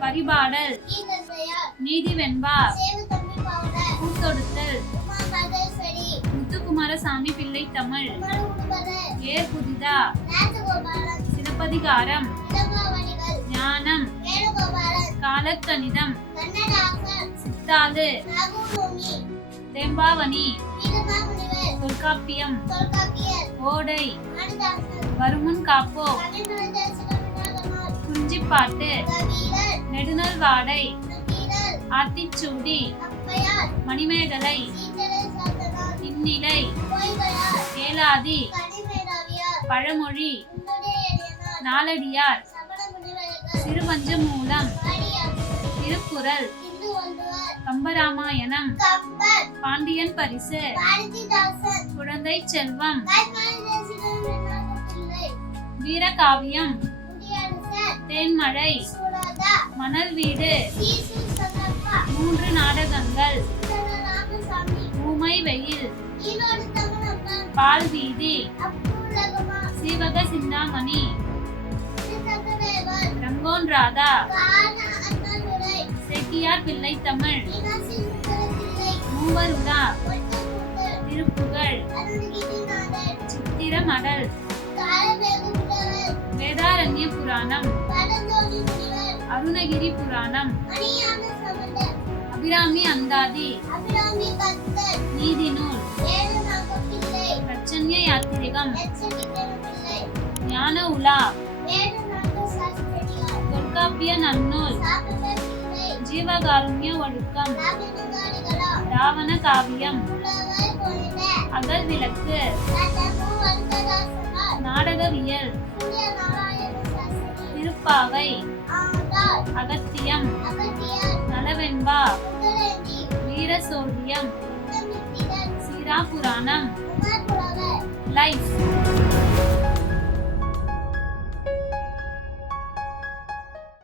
பரிபாடல் நீதி வெண்பா கூத்தொடுத்தல் முத்துக்குமாரசாமி பிள்ளை தமிழ் ஏர் புதிதா சிலப்பதிகாரம் ஞானம் காலக்கணிதம் சித்தாது தேம்பாவணி தொல்காப்பியம் ஓடை வருமுன் காப்போ குறிஞ்சிப்பாட்டு நெடுநல் வாடை ஆத்திச்சூடி மணிமேகலை இந்நிலை ஏலாதி பழமொழி நாலடியார் சிறுபஞ்சமூலம் திருக்குறள் கம்பராமாயணம் பாண்டியன் பரிசு குழந்தை செல்வம் வீரகாவியம் தேன்மழை மணல் வீடு 3 நாடகங்கள் ஊமை வெயில் பால் வீதி சீவக சிந்தாமணி ரங்கோன் ராதா செட்டியார் பிள்ளை தமிழ் மூவருலா திருப்புகழ் சித்திர மடல் வேதாரண்ய புராணம் அருணகிரி புராணம் அபிராமி அந்தாதி நீதி நூல் பிரச்சன்ய யாத்திரிகம் ஞான உலா தொல்காப்பிய நன்னூல் ஜீவகாருண்ய ஒழுக்கம் ராவண காவியம் அகல் விளக்கு நாடகவியல் திருப்பாவை அகத்தியம் நலவெண்பா வீரசோழியம் சீராபுராணம் லைஃப்